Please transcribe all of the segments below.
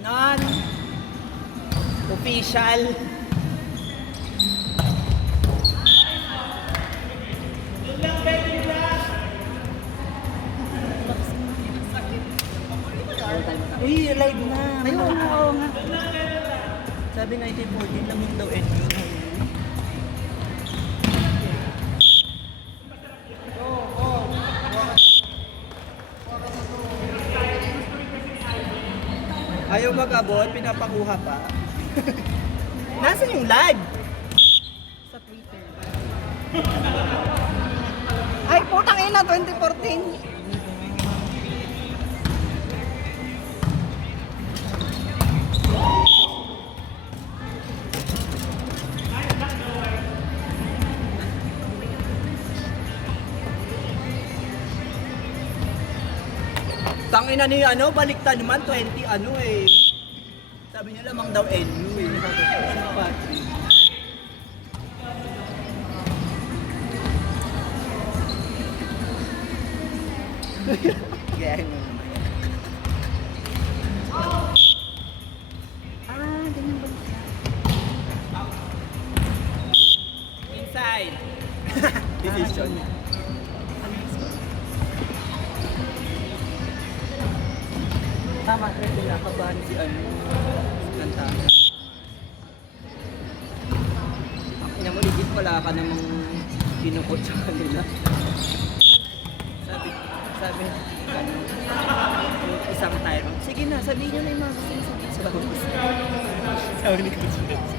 Ganon. Official. Uy, live na. Ayun, oo nga. Sabi 1914 lang yung daw NU. Ayaw mag-abot, pinapakuha pa. Nasaan yung live? Sa Twitter. Ay, putang ina, 2014. Tangina ni ano, baliktad naman, 20 ano eh. Sabi niya lamang daw NU eh. Sino Patrick? Ganyan. Ah, ganyan ba siya? Inside. Decision. Tama, kinakabahan si ano, si Kantana. Ina mo, legit wala ka namang kinukot sa kanila. Sabi, ano, yung isang time, sige na, sabihin nyo na yung mga gusto nyo sabihin sa bagos. Sabi ni Coach Jens.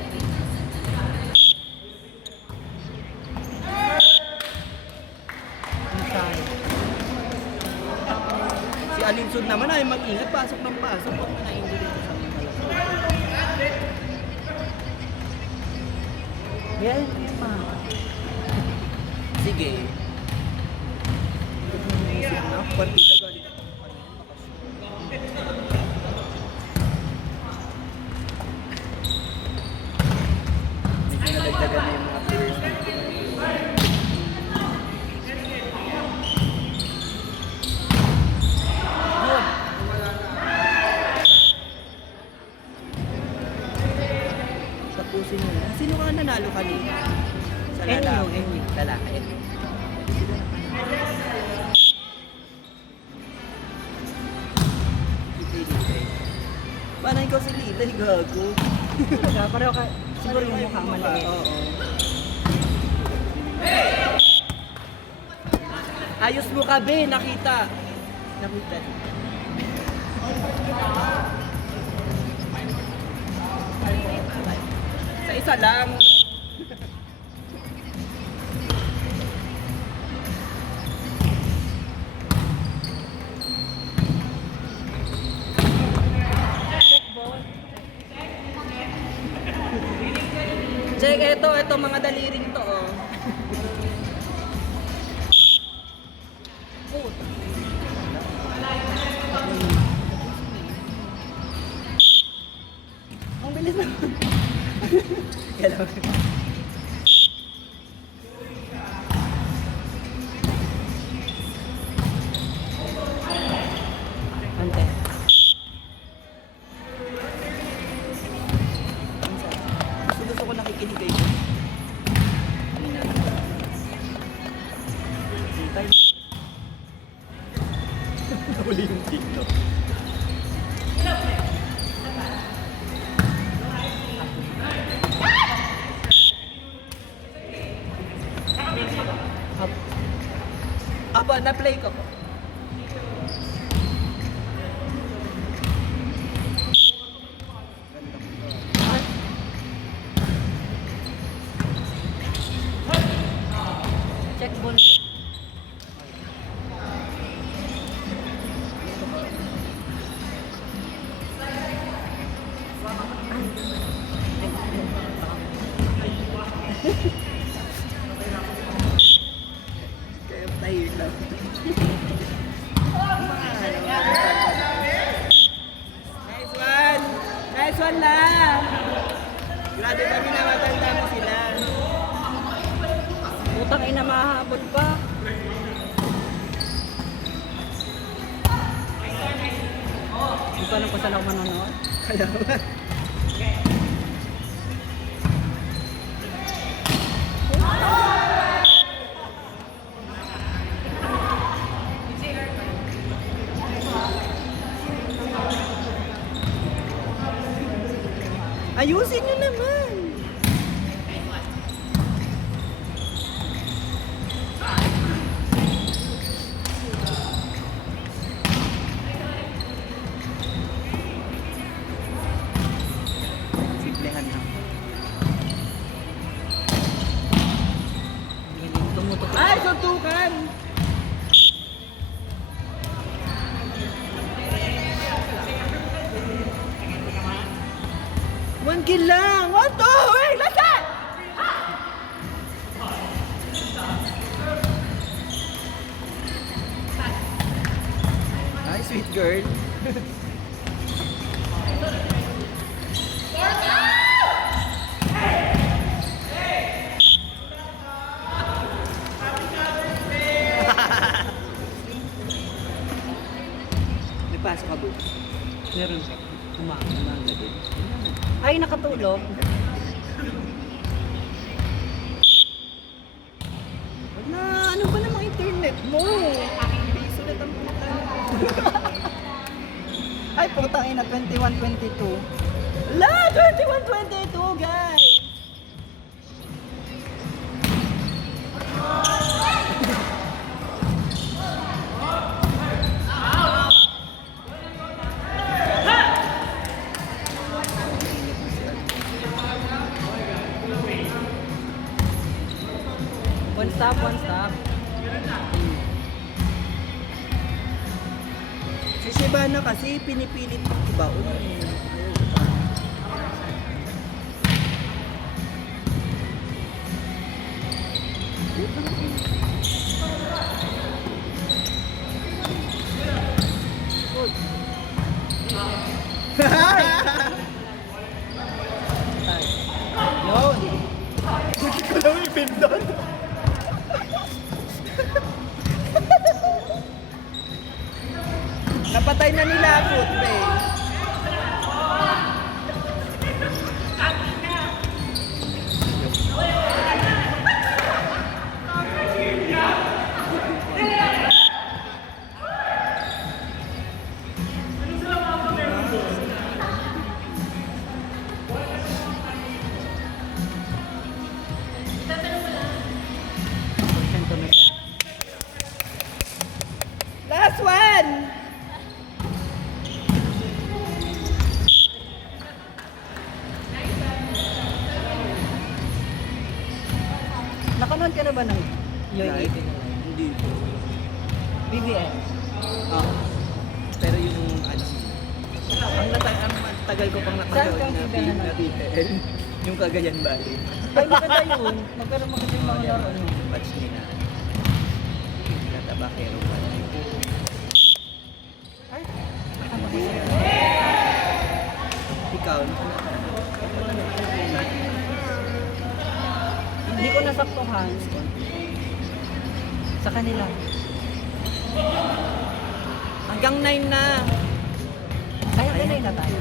Si Alinson naman ay mag-ingat, pasok ng pasok. Huwag na na-injury ito sa mga malaki. Yan, pa. Sige. Partida galing. Medyo nadagdagan na yung mga players dito. Yun. Tapusin mo na. Sino ka nanalo kanina? Sa lalaki. Lalaki. Paano ikaw si Lila, gago? Pareho ka. Siguro yung mukha maliit. Oo. Ayos mo ka, be, nakita. Nakita. Sa isa lang. Check, ito mga daliring to, oh. Ang bilis na. Hello. Ante. Gusto ko nakikinig kayo. Hintay. Nahuli yung TikTok. Aba, na-play ko po. Check ball. Kaya tayo lang. Nice one! Nice one lang! Grabe kami namatanda mo sila. Putang ina, mahabol pa. Hindi ko alam kung saan ako manonood. Kaya nga. Ayusin nyo naman. Simplehan lang. Tumutok. Ay, suntukan! One kill lang! 1, 2! Wait! Lasa! Ay, sweet girl. May pasok ka bukas. Meron. Umaga din. Ay, nakatulog. Na, ano ba namang internet mo? Piso na ang puta. Ay, putang ina, 21-22. La! 21-22, guys! One stop, one stop. Si Shibana kasi pinipilit ng ibaon eh. Yun. Hindi ko lang ipindon. Napatay na nila ako, pre. Last one! Nakanood ka na ba ng Live? Hindi po. BBM? Ah. Pero yung ano, ang tagal ko pang Saan nakanood kang na tingnan na? BTL, yung Cagayan Valley. Ay, maganda yun. Magkaroon maganda yung mga laro nyo. Batch nila. Natabakero pa. Ay, Ikaw, hindi ko nasaktuhan. Sa kanila. hanggang 9 na. Ay, okay na tayo.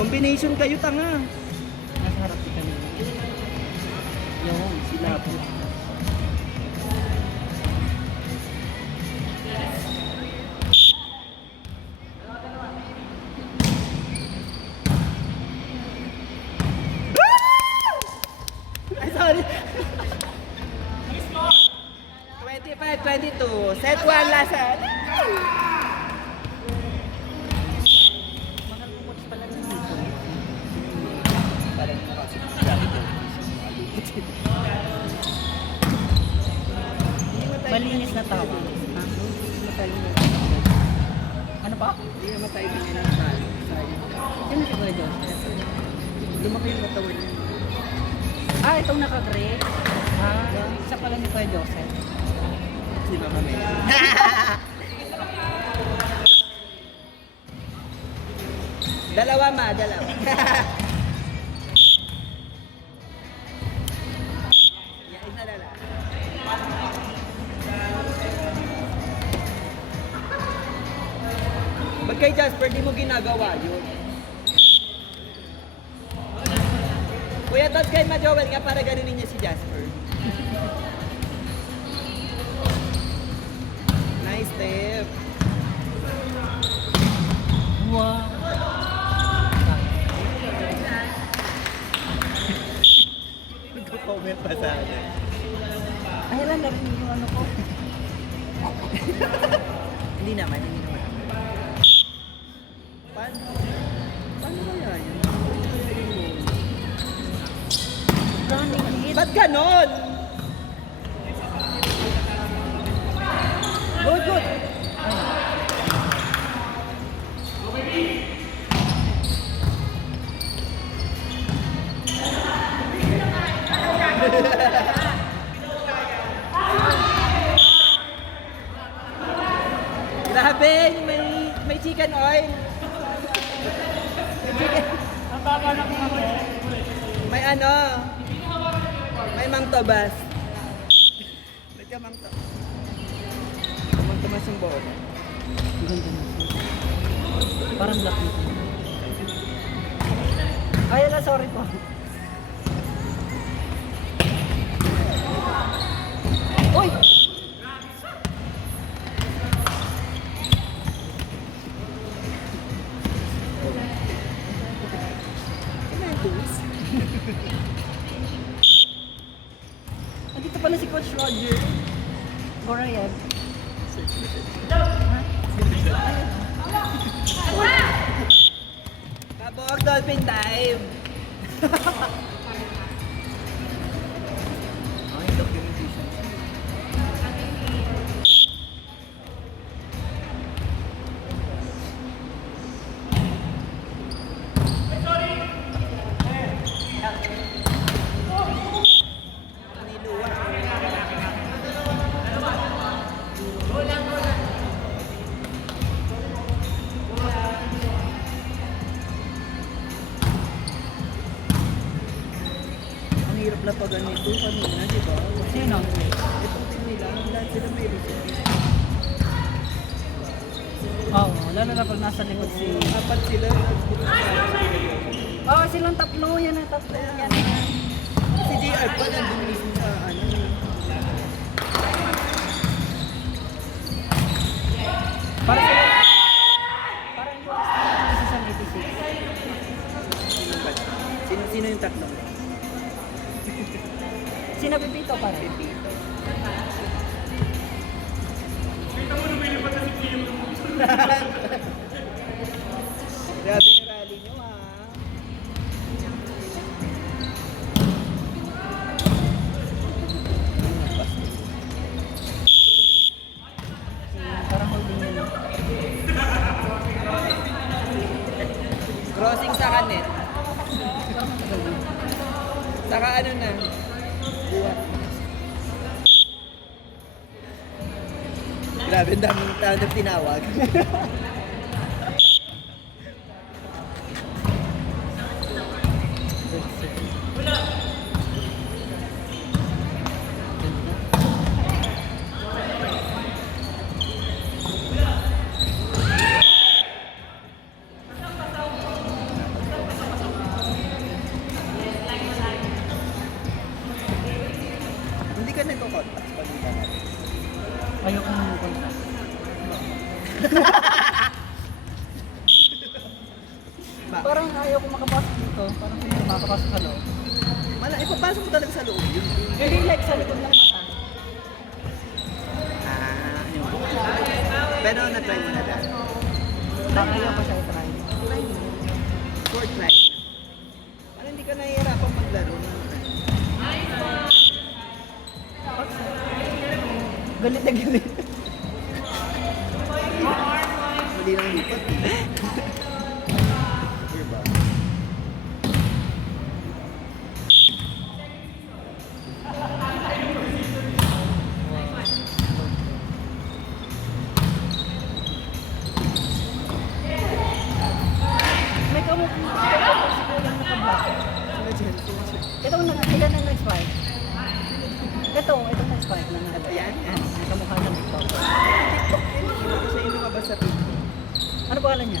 Combination kayo, tanga. Nasa harap si kanila. Yung, sila po. Ay, sorry. 25-22. Set 1 last. Mga remotes pala rin dito. Parang nakasip. Malinis na tawa. Ha? Malinis. Ano pa? Hindi naman tayo ganyan ng talo. Sino si Kuya John? Lumaki yung katawan niya. Ah, itong naka-gray. Ah, isa pala ni Kuya Joseph. Si Mama May. Dalawa ma, dalawa. Jasper, di mo ginagawa yun. Kuya Tots, kay Ma-Joel nga para ganunin niya si Jasper. Nice step. Wow. Nagko-comment pa sa akin. Ay, alam na rin yung ano ko. Hindi naman. Paano kaya yun? Running hit. Ba't ganon? Good, good. Grabe, may chicken oil. May chicken. Ang baba na ko ako. May ano? May Mang Tobas. Ba't ka Mang Tobas? Mang Tobas yung bola. Ganda na. Parang laki. Ay, ala, sorry po. Uy! Andito pala si Coach Roger. Gorayev. Kabog, dolphin dive. Ay, documentation. Ang hirap na pa ganito kanina, di ba? Sino? Itong team nila, lahat sila may reserve. Oo, lalo na pag nasa likod si... Apat sila. Oo, silang tatlo. Yan ang tatlo. Yan. Si JR pa nandun mismo sa ano. Para sila... Parang yung isa sa 86. Sino yung tatlo? Sino Pipito pa rin? Grabe yung rally nyo ha. Parang holding nila. Crossing sa kanet. Saka ano na. Buwan. Grabe, ang daming tao na tinawag. Hindi ka nagko-contact pag hindi ka natin. Ayoko nang konta. Parang ayaw ko makapasok dito. Parang hindi ko makapasok sa loob. Ipapasok mo talaga sa loob yun. Hindi like sa likod ng mata. Yun. Pero na-try mo na dahil. Ayaw ko siya i-try. Short try. Parang hindi ka nahihirapan maglaro. Galit na galit. Mali lang lipat. Diba? May kamukha si Kulang naka-block. Itong ilan ang nag-spike? Itong nag-spike na nag Ayan? May kamukha ng TikTok. TikTok yun. Siya yung lumabas sa TikTok. Ano pangalan niya?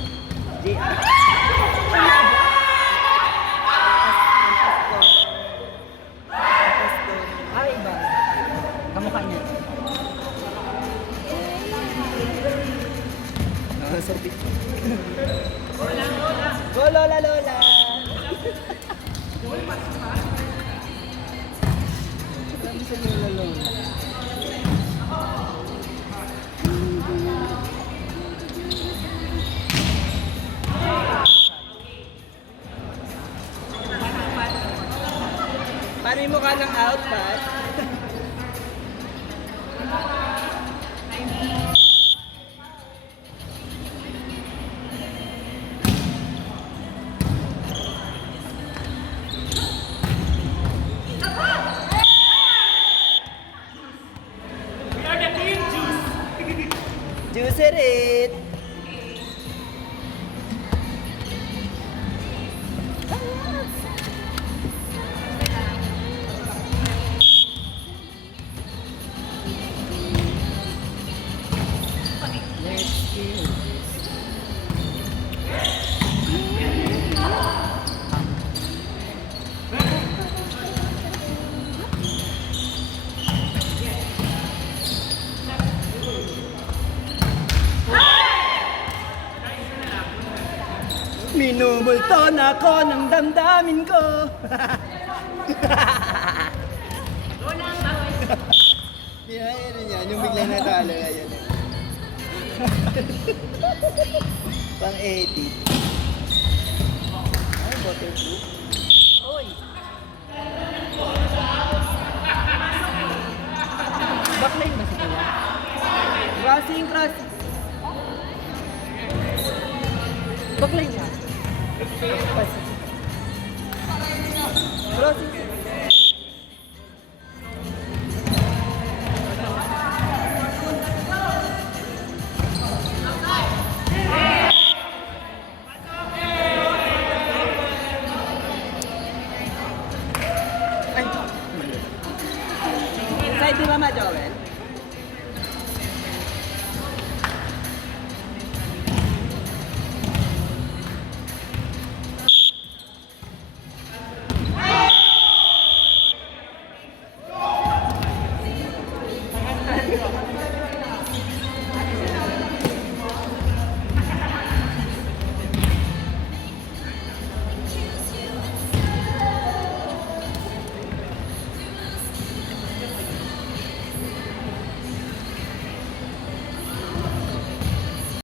sa nila lang. Paano yung mukha ng out, Pat? Juicy it! Let's go. Minumulto na ako ng damdamin ko. Yan, yan. Yung biglang natalo. Ayan. Pang-edit. Ay, waterproof. Uy! Backline ba sila? Crossing, crossing. Backline siya. Crossing. Ay, mali. Side di ba, Joel?